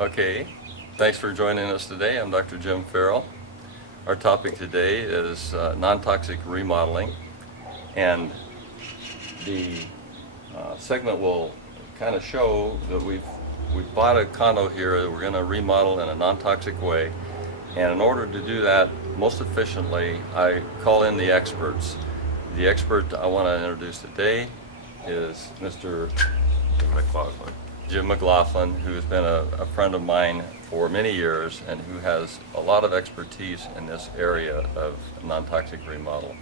Okay, thanks for joining us today. I'm Dr. Jim Farrell. Our topic today is non-toxic remodeling, and the segment will kind of show that we've bought a condo here that we're going to remodel in a non-toxic way, and in order to do that most efficiently, I call in the experts. The expert I want to introduce today is Mr. McLaughlin. Jim McLaughlin, who has been a friend of mine for many years and who has a lot of expertise in this area of non-toxic remodel.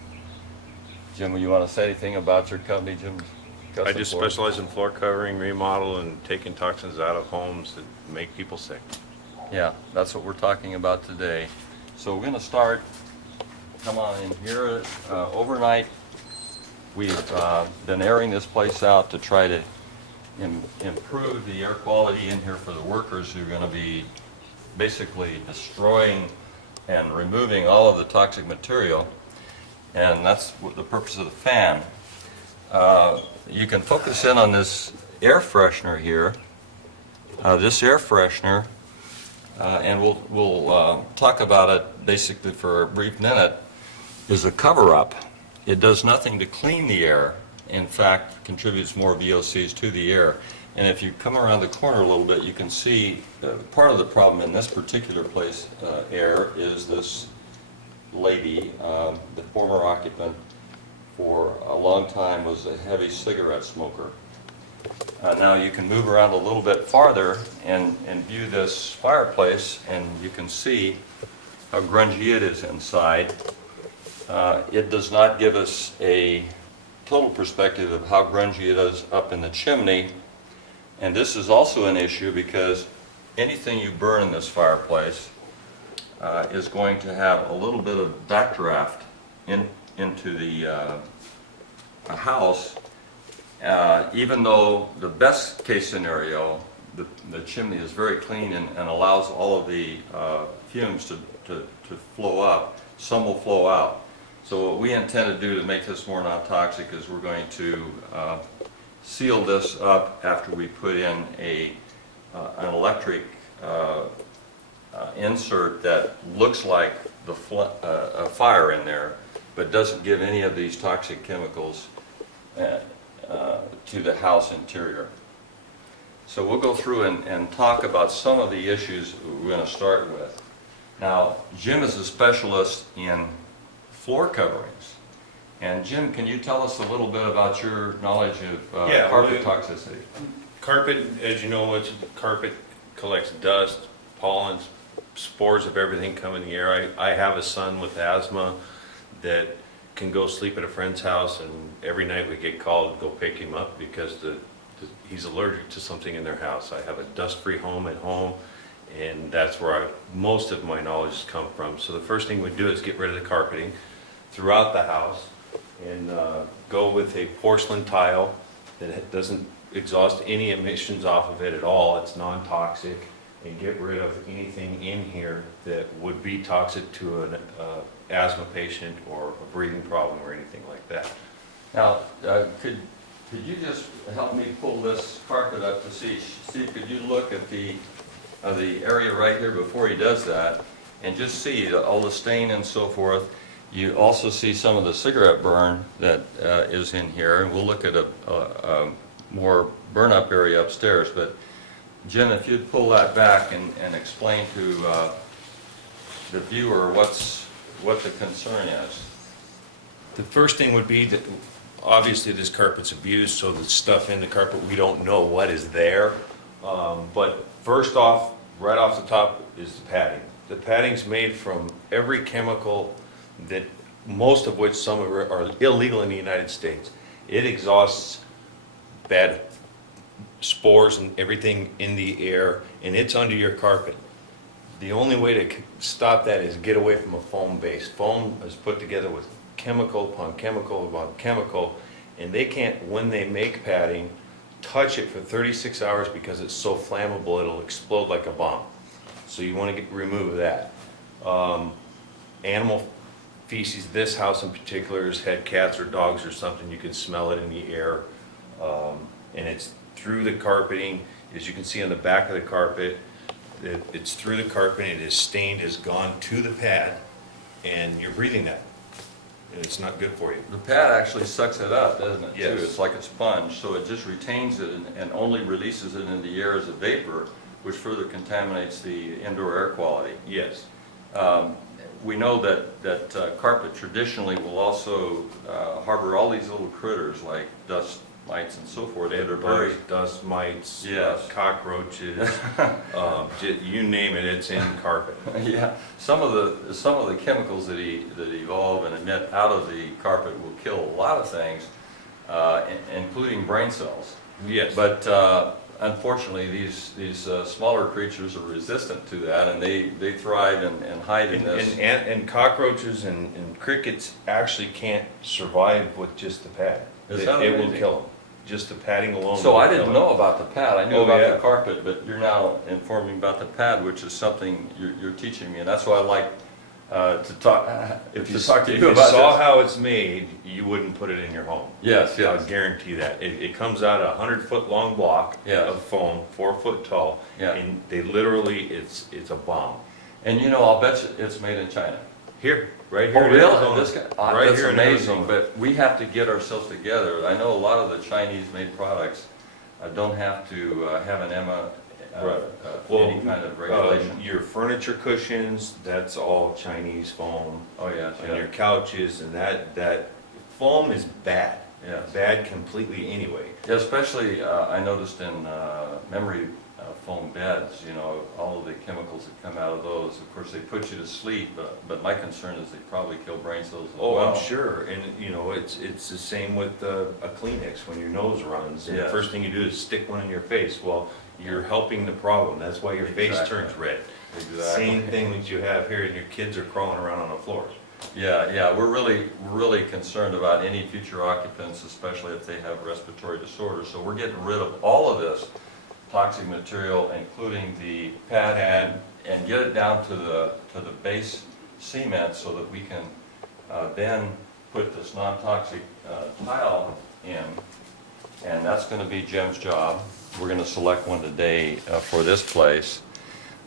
Jim, you want to say anything about your company, Jim? I just specialize in floor covering, remodel, and taking toxins out of homes that make people sick. Yeah, that's what we're talking about today. So we're going to start, come on in here. Overnight, we've been airing this place out to try to improve the air quality in here for the workers who are going to be basically destroying and removing all of the toxic material, and that's what the purpose of the fan. You can focus in on this air freshener here. This air freshener, and we'll talk about it basically for a brief minute, is a cover-up. It does nothing to clean the air. In fact, contributes more VOCs to the air. And if you come around the corner a little bit, you can see part of the problem in this particular place, air, is this lady, the former occupant, for a long time was a heavy cigarette smoker. Now you can move around a little bit farther and view this fireplace, and you can see how grungy it is inside. It does not give us a total perspective of how grungy it is up in the chimney, and this is also an issue because anything you burn in this fireplace is going to have a little bit of backdraft into the house, even though the best case scenario, the chimney is very clean and allows all of the fumes to flow up. Some will flow out. So what we intend to do to make this more non-toxic is we're going to seal this up after we put in an electric insert that looks like a fire in there, but doesn't give any of these toxic chemicals to the house interior. So we'll go through and talk about some of the issues we're going to start with. Now, Jim is a specialist in floor coverings. And Jim, can you tell us a little bit about your knowledge of carpet toxicity? Carpet, as you know, carpet collects dust, pollens, spores of everything come in the air. I have a son with asthma that can go sleep at a friend's house, and every night we get called to go pick him up because he's allergic to something in their house. I have a dust-free home at home, and that's where most of my knowledge has come from. So the first thing we do is get rid of the carpeting throughout the house and go with a porcelain tile that doesn't exhaust any emissions off of it at all. It's non-toxic, and get rid of anything in here that would be toxic to an asthma patient or a breathing problem or anything like that. Now, could you just help me pull this carpet up to see? Could you look at the area right here before he does that, and just see all the stain and so forth. You also see some of the cigarette burn that is in here, and we'll look at a more burn-up area upstairs. But Jim, if you'd pull that back and explain to the viewer what the concern is. The first thing would be that obviously this carpet's abused, so the stuff in the carpet, we don't know what is there. But first off, right off the top is the padding. The padding's made from every chemical that most of which some are illegal in the United States. It exhausts bad spores and everything in the air, and it's under your carpet. The only way to stop that is get away from a foam base. Foam is put together with chemical upon chemical upon chemical, and they can't, when they make padding, touch it for 36 hours because it's so flammable it'll explode like a bomb. So you want to remove that. Animal feces, this house in particular has had cats or dogs or something, you can smell it in the air. And it's through the carpeting, as you can see on the back of the carpet, it's through the carpet, it is stained, has gone to the pad, and you're breathing that. And it's not good for you. The pad actually sucks it up, doesn't it, too? Yes. It's like a sponge, so it just retains it and only releases it in the air as a vapor, which further contaminates the indoor air quality. Yes. We know that carpet traditionally will also harbor all these little critters like dust mites and so forth that are very, Bugs, dust mites, Yes. cockroaches, you name it, it's in carpet. yeah, some of the chemicals that evolve and emit out of the carpet will kill a lot of things, including brain cells. Yes. But unfortunately, these smaller creatures are resistant to that, and they thrive and hide in this. And cockroaches and crickets actually can't survive with just the pad. Is that It will amazing? kill them. Just the padding alone. So will I kill didn't 'em. know about the pad. I knew Oh, about yeah. the carpet, but you're now informing about the pad, which is something you're teaching me, and that's why I like to talk. If to you talk to if you you about saw this. how it's made, you wouldn't put it in your home. Yes, I'll yes. guarantee that. It comes out a 100-foot long block Yes. of foam, 4 foot tall, Yeah. and they literally, it's a bomb. And you know, I'll bet you it's made in China. Here, right Oh, here in really? Arizona. This guy, Right that's here in amazing, Arizona. but we have to get ourselves together. I know a lot of the Chinese-made products don't have to have an EMA, Right. any kind of regulation. Your furniture cushions, that's all Chinese foam, Oh, yes, and your yeah. couches, and that foam is bad. Yes. Bad completely anyway. Yeah, especially, I noticed in memory foam beds, you know, all of the chemicals that come out of those. Of course, they put you to sleep, but my concern is they probably kill brain cells as Oh, well. I'm sure, and you know, it's the same with a Kleenex when your nose runs, and the Yes. first thing you do is stick one in your face. Well, you're helping the problem, that's why your face Exactly. turns red. Exactly. Same thing that you have here, and your kids are crawling around on the floors. Yeah, we're really concerned about any future occupants, especially if they have respiratory disorders. So we're getting rid of all of this toxic material, including the pad, and get it down to the base cement so that we can then put this non-toxic tile in. And that's going to be Jim's job. We're going to select one today for this place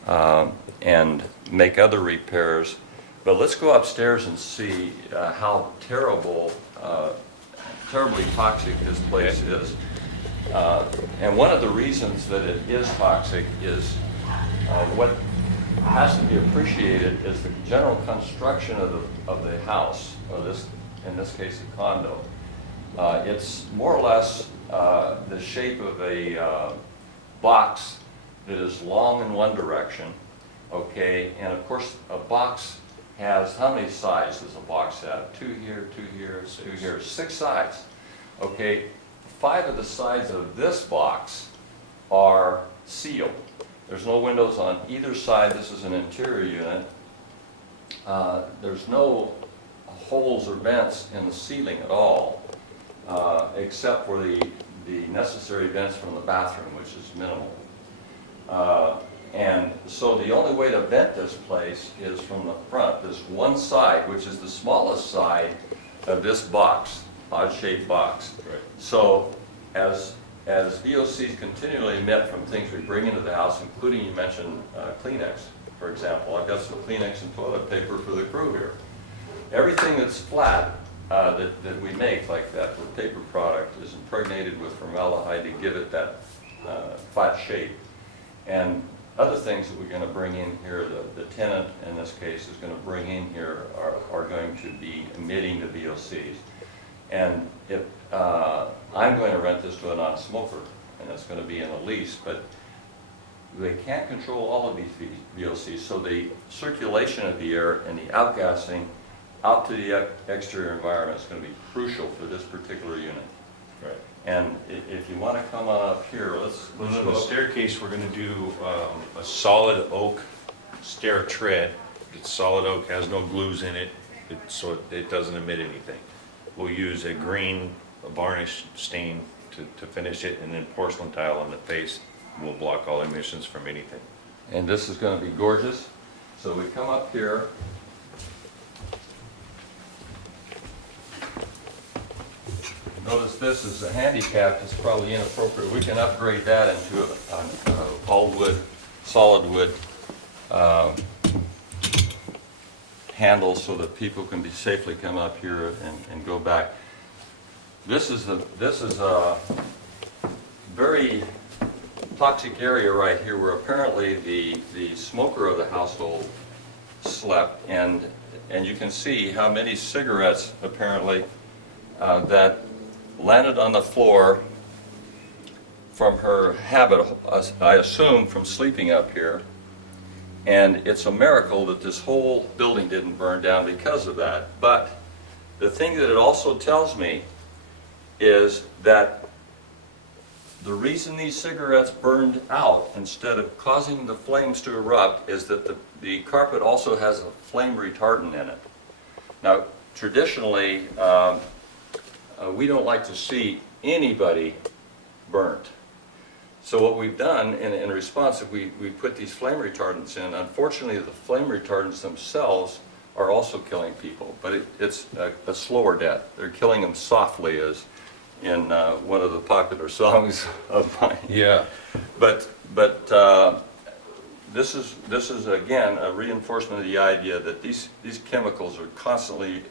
and make other repairs. But let's go upstairs and see how terribly toxic this place is. And one of the reasons that it is toxic is what has to be appreciated is the general construction of the house, or in this case, a condo. It's more or less the shape of a box that is long in one direction, okay? And of course, a box has, how many sides does a box have? 2 here, 2 here, 2 here, 6 sides, okay? 5 of the sides of this box are sealed. There's no windows on either side. This is an interior unit. There's no holes or vents in the ceiling at all, except for the necessary vents from the bathroom, which is minimal. And so the only way to vent this place is from the front, this one side, which is the smallest side of this box, odd-shaped box. Right. So as VOCs continually emit from things we bring into the house, including, you mentioned Kleenex, for example. I've got some Kleenex and toilet paper for the crew here. Everything that's flat that we make, like that for paper product, is impregnated with formaldehyde to give it that flat shape. And other things that we're going to bring in here, the tenant in this case is going to bring in here are going to be emitting the VOCs. And if I'm going to rent this to a non-smoker, and it's going to be in a lease, but they can't control all of these VOCs, so the circulation of the air and the outgassing out to the exterior environment is going to be crucial for this particular unit. Right. And if you want to come on up here, let's The go up. staircase, we're gonna do a solid oak stair tread. It's solid oak, has no glues in it, so it doesn't emit anything. We'll use a green varnish stain to finish it, and then porcelain tile on the face will block all emissions from anything. And this is going to be gorgeous. So we come up here. Notice this is a handicap. It's probably inappropriate. We can upgrade that into an all wood solid wood handles so that people can be safely come up here and go back. This is a very toxic area right here where apparently the smoker of the household slept, and you can see how many cigarettes apparently that landed on the floor from her habit, I assume from sleeping up here. And it's a miracle that this whole building didn't burn down because of that. But the thing that it also tells me is that the reason these cigarettes burned out instead of causing the flames to erupt is that the carpet also has a flame retardant in it. Now, traditionally, we don't like to see anybody burnt. So what we've done in response, we put these flame retardants in. Unfortunately, the flame retardants themselves are also killing people, but it's a slower death. They're killing them softly, as in one of the popular songs of mine. Yeah. But this is again a reinforcement of the idea that these chemicals are constantly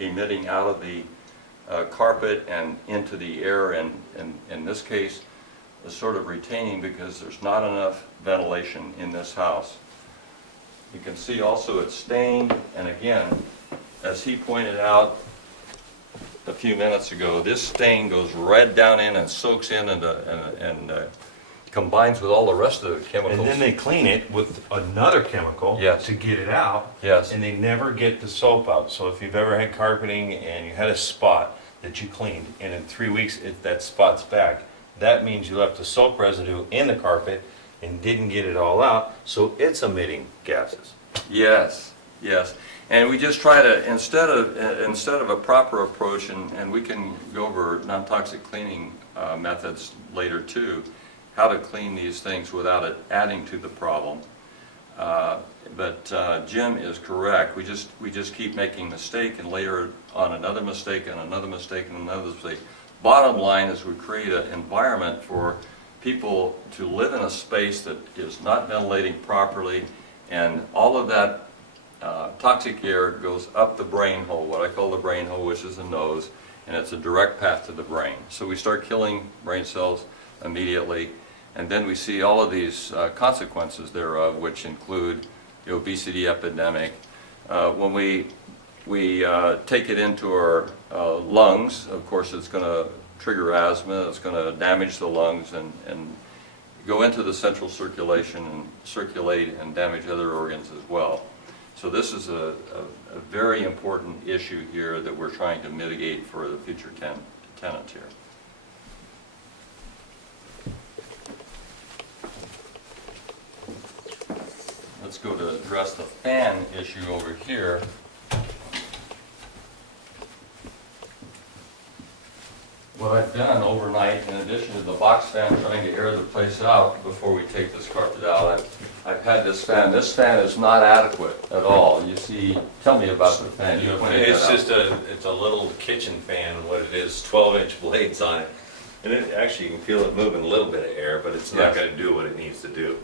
emitting out of the carpet and into the air, and in this case, is sort of retaining because there's not enough ventilation in this house. You can see also it's stained, and again, as he pointed out a few minutes ago, this stain goes right down in and soaks in and combines with all the rest of the chemicals. And then they clean it with another chemical Yes. to get it out. Yes. And they never get the soap out. So if you've ever had carpeting and you had a spot that you cleaned, and in 3 weeks that spot's back, that means you left the soap residue in the carpet and didn't get it all out, so it's emitting gases. Yes, yes. And we just try to, instead of a proper approach, and we can go over non-toxic cleaning methods later too, how to clean these things without it adding to the problem. But Jim is correct. We just keep making mistake and layer on another mistake and another mistake and another mistake. Bottom line is we create an environment for people to live in a space that is not ventilating properly, and all of that toxic air goes up the brain hole, what I call the brain hole, which is the nose, and it's a direct path to the brain. So we start killing brain cells immediately, and then we see all of these consequences thereof, which include the obesity epidemic. When we take it into our lungs, of course it's going to trigger asthma, it's going to damage the lungs and go into the central circulation and circulate and damage other organs as well. So this is a very important issue here that we're trying to mitigate for the future tenants here. Let's go to address the fan issue over here. What I've done overnight, in addition to the box fan trying to air the place out before we take this carpet out, I've had this fan. This fan is not adequate at all. You see, tell me about the fan. You pointed It's that out. just it's a little kitchen fan, what it is, 12-inch blades on it. And it actually, you can feel it moving a little bit of air, but it's not Yes. going to do what it needs to do.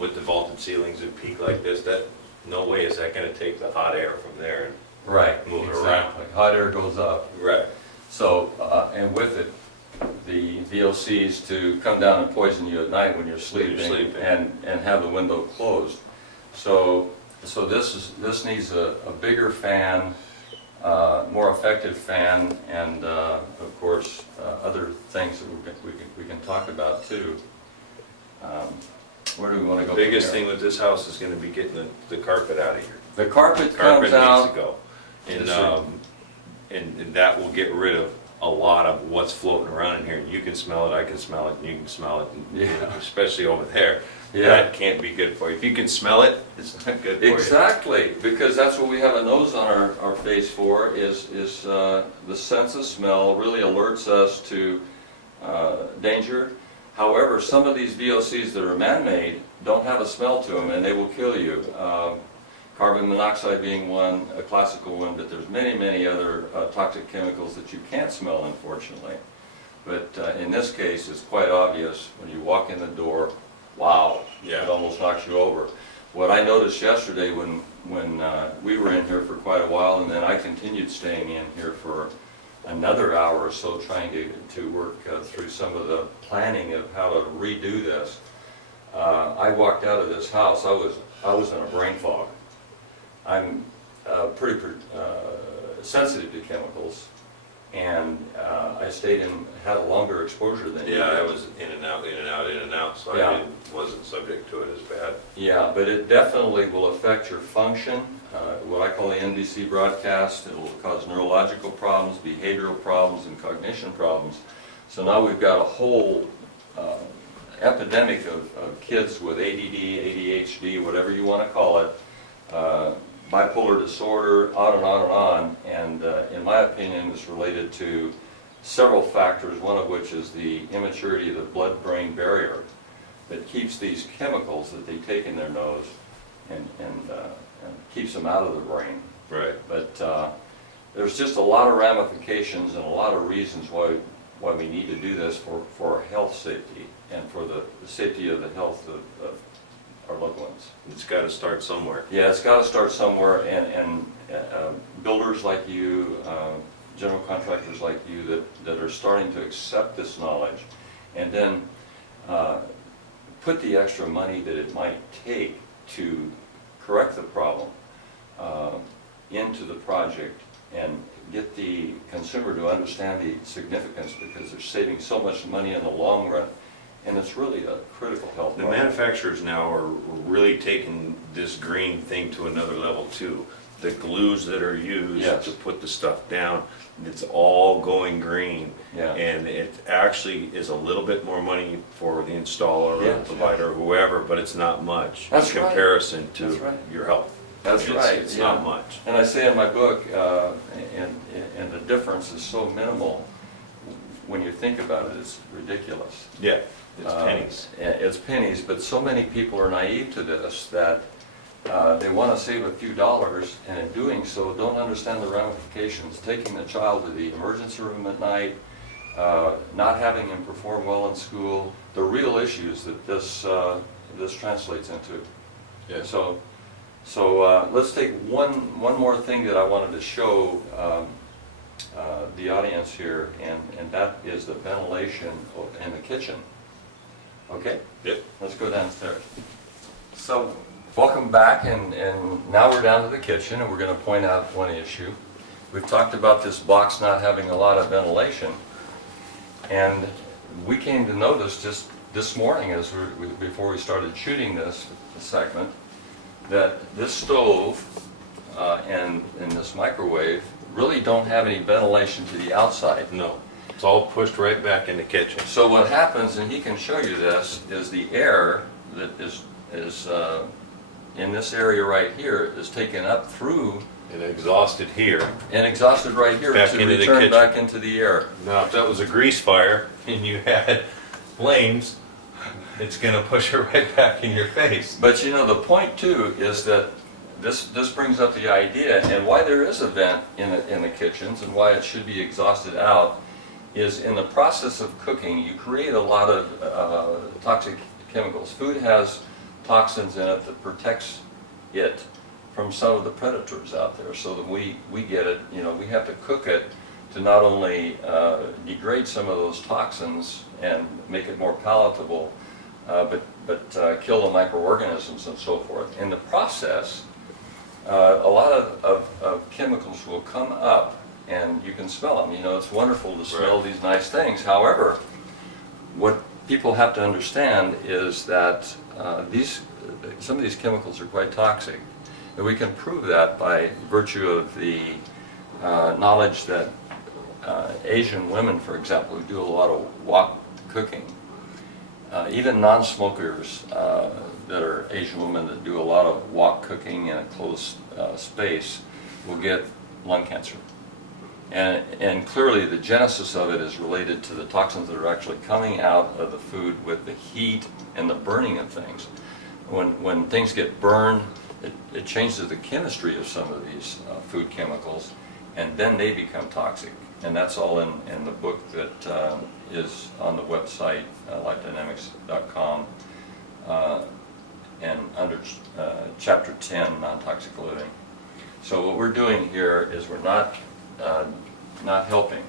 With the vaulted ceilings and peak like this, that no way is that going to take the hot air from there and Right, move it exactly. Hot air goes up. right. So, and with it, the VOCs to come down and poison you at night when you're sleeping, and have the window closed. So this needs a bigger fan, more effective fan, and of course other things that we can talk about too. Where do we want to go? The biggest from here? thing with this house is going to be getting the carpet out of here. The carpet Carpet comes needs to out. go. And, Yes, and that will get rid of a lot of what's floating around in here. You can smell it, I can smell it, and you can smell it, and Yeah. especially over there. Yeah. That can't be good for you. If you can smell it, it's not good for you. Exactly, because that's what we have a nose on our face for, is the sense of smell really alerts us to danger. However, some of these VOCs that are man-made don't have a smell to them, and they will kill you. Carbon monoxide being one, a classical one, but there's many other toxic chemicals that you can't smell, unfortunately. But in this case, it's quite obvious when you walk in the door wow, Yeah. it almost knocks you over. What I noticed yesterday when we were in here for quite a while, and then I continued staying in here for another hour or so trying to work through some of the planning of how to redo this. I walked out of this house, I was in a brain fog. I'm pretty sensitive to chemicals, and I stayed in, had a longer exposure than you Yeah, I did. was in and out, in and out, in and out, so Yeah. I wasn't subject to it as bad. Yeah, but it definitely will affect your function, what I call the NBC broadcast. It will cause neurological problems, behavioral problems, and cognition problems. So now we've got a whole epidemic of kids with ADD, ADHD, whatever you want to call it, bipolar disorder, on and on and on. And in my opinion, it's related to several factors, one of which is the immaturity of the blood-brain barrier that keeps these chemicals that they take in their nose and keeps them out of the brain. Right. But there's just a lot of ramifications and a lot of reasons why we need to do this for our health safety and for the safety of the health of our loved ones. It's got to start somewhere. Yeah, it's got to start somewhere, and builders like you, general contractors like you that are starting to accept this knowledge and then put the extra money that it might take to correct the problem into the project and get the consumer to understand the significance, because they're saving so much money in the long run, and it's really a critical health The problem. manufacturers now are really taking this green thing to another level too. The glues that are used Yes. to put the stuff down, it's all going green. Yeah. And it actually is a little bit more money for the installer or Yes, the provider or whoever, but it's not much That's in right. comparison That's to right. your health. That's It's- right, It's yeah. not much. And I say in my book, and the difference is so minimal, when you think about it, it's ridiculous. Yeah, it's pennies. It's pennies, but so many people are naive to this that they want to save a few dollars, and in doing so, don't understand the ramifications. Taking the child to the emergency room at night, not having him perform well in school, the real issues that this translates into. Yeah. So let's take one more thing that I wanted to show the audience here, and that is the ventilation in the kitchen. Okay? Yep. Let's go downstairs. So, welcome back, and now we're down to the kitchen, and we're going to point out one issue. We've talked about this box not having a lot of ventilation, and we came to notice just this morning, before we started shooting this segment, that this stove and this microwave really don't have any ventilation to the outside. No, it's all pushed right back in the kitchen. So what happens, and he can show you this, is the air that is in this area right here is taken up through And exhausted here. and exhausted right here Back to into the return kitchen. back into the air. Now, if that was a grease fire and you had flames, it's gonna push it right back in your face. But you know, the point too is that this brings up the idea, and why there is a vent in the kitchens and why it should be exhausted out, is in the process of cooking you create a lot of toxic chemicals. Food has toxins in it that protects it from some of the predators out there, so that we get it, you know, we have to cook it to not only degrade some of those toxins and make it more palatable, but kill the microorganisms and so forth. In the process, a lot of chemicals will come up, and you can smell them. You know, it's wonderful to smell Right. these nice things. However, what people have to understand is that some of these chemicals are quite toxic. And we can prove that by virtue of the knowledge that Asian women, for example, who do a lot of wok cooking, even non-smokers that are Asian women that do a lot of wok cooking in a closed space will get lung cancer. And clearly the genesis of it is related to the toxins that are actually coming out of the food with the heat and the burning of things. When things get burned, it changes the chemistry of some of these food chemicals, and then they become toxic. And that's all in the book that is on the website, lifedynamics.com. Chapter 10, non-toxic living. So what we're doing here is we're not helping.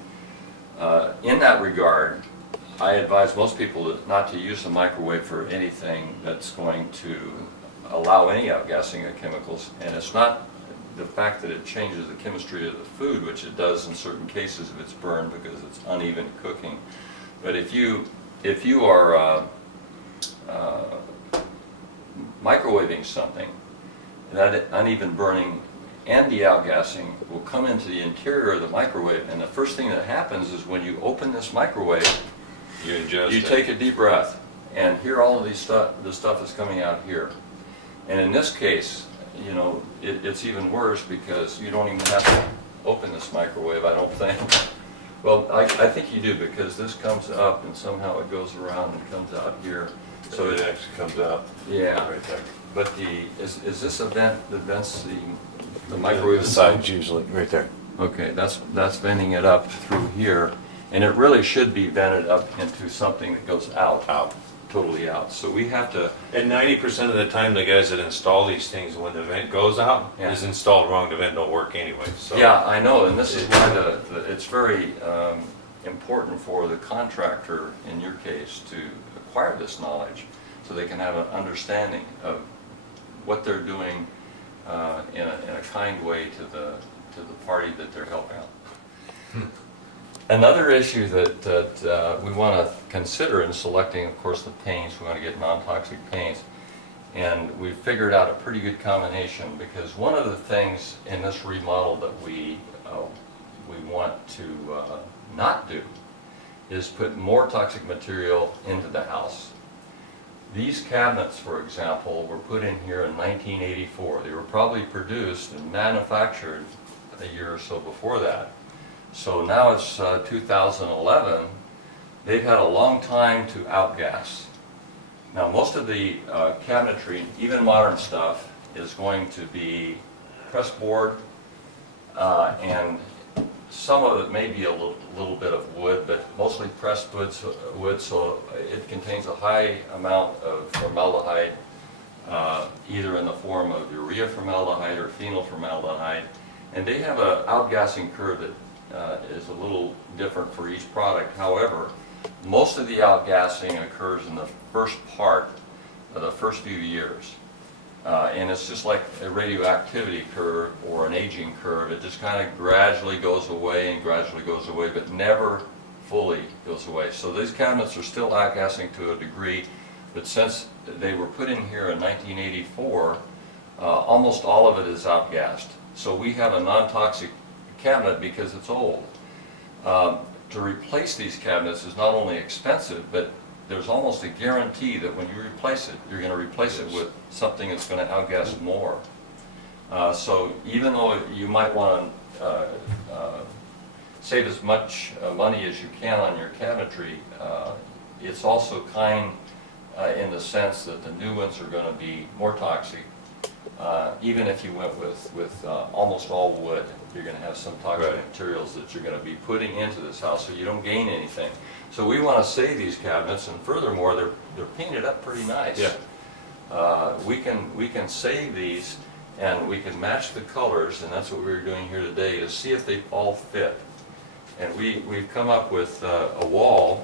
In that regard, I advise most people not to use the microwave for anything that's going to allow any outgassing of chemicals, and it's not the fact that it changes the chemistry of the food, which it does in certain cases if it's burned because it's uneven cooking. But if you are microwaving something, that uneven burning and the outgassing will come into the interior of the microwave, and the first thing that happens is when you open this microwave, you take a deep breath, and here all of this stuff is coming out here. And in this case, you know, it's even worse because you don't even have to open this microwave, I don't think. Well, I think you do, because this comes up and somehow it goes around and comes out here. So it actually comes out. Yeah. Right there. But is this a vent that vents the microwave? The sides usually, right there. Okay, that's venting it up through here, and it really should be vented up into something that goes out. Totally out. So we have to. And 90% of the time, the guys that install these things, when the vent goes out, is installed wrong. The vent don't work anyway. So. Yeah, I know, and this is why it's very important for the contractor, in your case, to acquire this knowledge, so they can have an understanding of what they're doing in a kind way to the party that they're helping out. Another issue that we want to consider in selecting, of course, the paints. We want to get non-toxic paints, and we've figured out a pretty good combination, because one of the things in this remodel that we want to not do is put more toxic material into the house. These cabinets, for example, were put in here in 1984. They were probably produced and manufactured a year or so before that. So now it's 2011. They've had a long time to outgas. Now most of the cabinetry, even modern stuff, is going to be pressed board, and some of it may be a little bit of wood, but mostly pressed wood, so it contains a high amount of formaldehyde, either in the form of urea formaldehyde or phenyl formaldehyde, and they have an outgassing curve that is a little different for each product. However, most of the outgassing occurs in the first part of the first few years. And it's just like a radioactivity curve or an aging curve. It just kind of gradually goes away and gradually goes away, but never fully goes away. So these cabinets are still outgassing to a degree, but since they were put in here in 1984, almost all of it is outgassed. So we have a non-toxic cabinet because it's old. To replace these cabinets is not only expensive, but there's almost a guarantee that when you replace it, you're going to replace it with something that's going to outgas more. So even though you might want to save as much money as you can on your cabinetry, it's also kind in the sense that the new ones are going to be more toxic. Even if you went with almost all wood, you're going to have some toxic materials that you're going to be putting into this house, so you don't gain anything. So we want to save these cabinets, and furthermore, they're painted up pretty nice. Yeah. We can save these, and we can match the colors, and that's what we're doing here today, to see if they all fit. And we've come up with a wall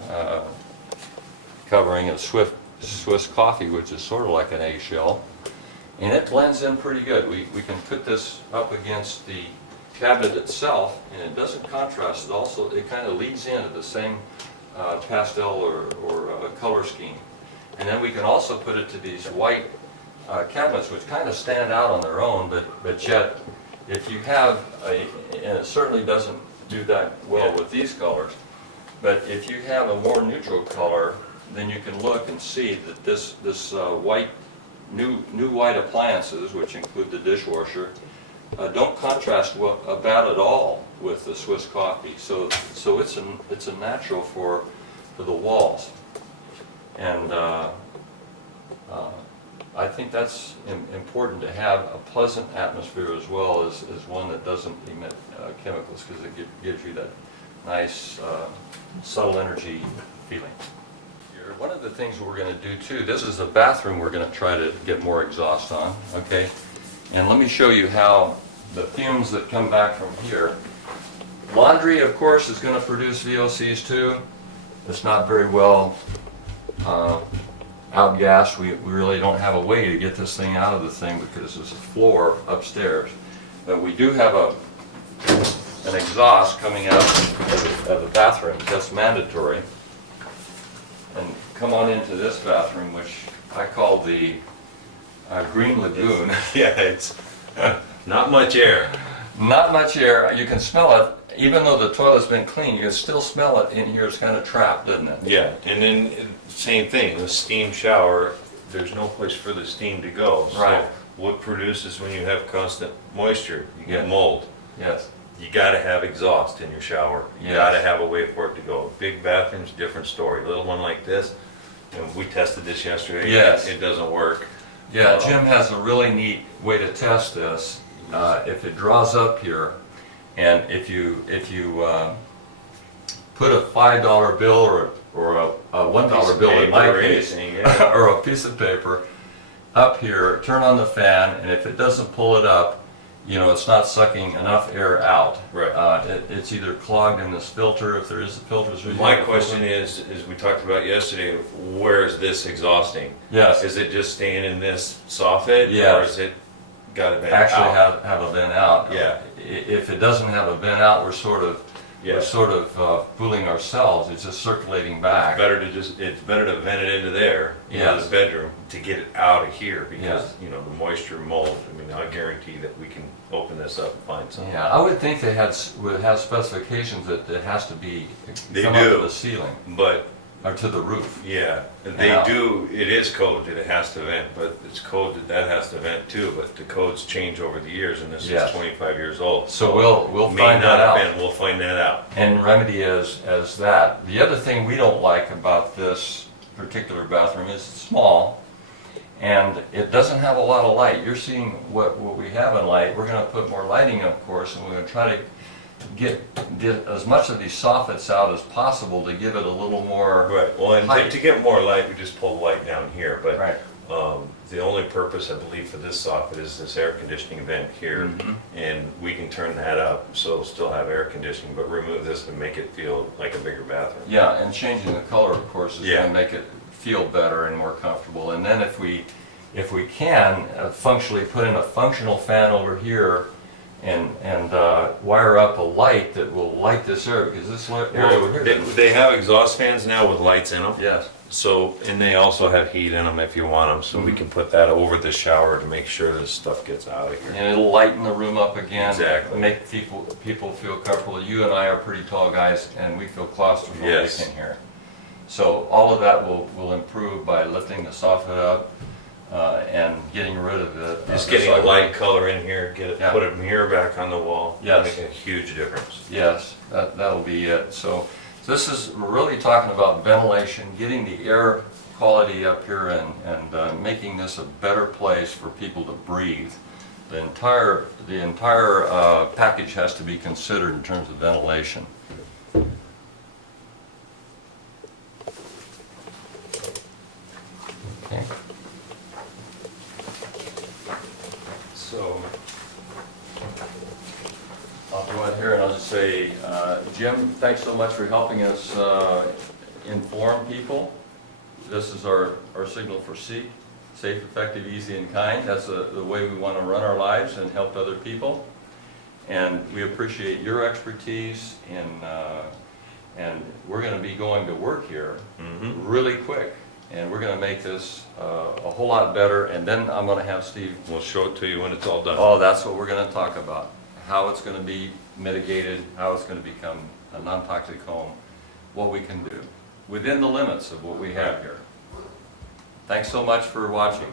covering a Swiss coffee, which is sort of like an eggshell. And it blends in pretty good. We can put this up against the cabinet itself, and it doesn't contrast. It kind of leads into the same pastel or color scheme. And then we can also put it to these white cabinets, which kind of stand out on their own, but yet if you have and it certainly doesn't do that well with these colors, but if you have a more neutral color, then you can look and see that this white new white appliances, which include the dishwasher, don't contrast about at all with the Swiss coffee. So it's a natural for the walls, and I think that's important to have a pleasant atmosphere as well as one that doesn't emit chemicals, because it gives you that nice subtle energy feeling. One of the things we're going to do too, this is a bathroom we're going to try to get more exhaust on, okay? And let me show you how the fumes that come back from here. Laundry, of course, is going to produce VOCs too. It's not very well outgassed. We really don't have a way to get this thing out of the thing because there's a floor upstairs. But we do have an exhaust coming out of the bathroom. That's mandatory. And come on into this bathroom, which I call the Green Lagoon. Yeah, it's not much air. Not much air. You can smell it. Even though the toilet's been cleaned, you can still smell it in here. It's kind of trapped, isn't it? Yeah, and then same thing, the steam shower, there's no place for the steam to go. Right. So what produces when you have constant moisture? You get Yeah. mold. Yes. You gotta have exhaust in your shower. You Yes. gotta have a way for it to go. Big bathrooms, different story. Little one like this, and we tested this yesterday. Yes. It doesn't work. Yeah, Jim has a really neat way to test this. If it draws up here, and if you put a $5 bill or a $1 bill in my case, or a piece of paper up here, turn on the fan, and if it doesn't pull it up, you know, it's not sucking enough air out. Right. It's either clogged in this filter, if there is a filter. My question is we talked about yesterday, where is this exhausting? Yes. Is it just staying in this soffit? Yes. Or is it got a vent Actually out? have a vent out. Yeah. If it doesn't have a vent out, we're sort of Yeah. fooling ourselves. It's just circulating back. It's better to vent it into there, into Yes. the bedroom, to get it out of here because, Yes. you know, the moisture, mold, I mean, I guarantee that we can open this up and find something. Yeah, I would think they would have specifications that it has to be They come do. up to the ceiling But, or to the roof. yeah, they Yeah. do, it is coded, it has to vent, but it's coded, that has to vent too, but the codes change over the years and this Yes. is 25 years old. So we'll May find not that have out been, we'll find that out. and remedy as that. The other thing we don't like about this particular bathroom is it's small and it doesn't have a lot of light. You're seeing what we have in light. We're going to put more lighting, of course, and we're going to try to get as much of these soffits out as possible to give it a little more. Right, well, and height. to get more light, we just pull the light down here, but Right. the only purpose, I believe, for this soffit is this air conditioning vent here, Mhm. and we can turn that up, so it'll still have air conditioning, but remove this to make it feel like a bigger bathroom. Yeah, and changing the color, of course, is Yeah. going to make it feel better and more comfortable. And then if we can functionally put in a functional fan over here and wire up a light that will light this area, because this area over here. They have exhaust fans now with lights in them, Yes, so, and they also have heat in them if you want them, so we can put that over the shower to make sure this stuff gets out of here. and it'll lighten the room up again. Exactly. Make people feel comfortable. You and I are pretty tall guys, and we feel claustrophobic Yes. in here. So all of that will improve by lifting the soffit up and getting rid of it. Just getting a light color in here, Yeah. put a mirror back on the wall, Yes. make a huge difference. Yes, that'll be it. So this is, we're really talking about ventilation, getting the air quality up here and making this a better place for people to breathe. The entire package has to be considered in terms of ventilation. Okay. So I'll go ahead here and I'll just say, Jim, thanks so much for helping us inform people. This is our signal for SEEK, safe, effective, easy, and kind. That's the way we want to run our lives and help other people. And we appreciate your expertise and we're going to be going to work here really quick. And we're going to make this a whole lot better. And then I'm going to have Steve. We'll show it to you when it's all done. Oh, that's what we're going to talk about. How it's going to be mitigated, how it's going to become a non-toxic home, what we can do within the limits of what we have here. Thanks so much for watching.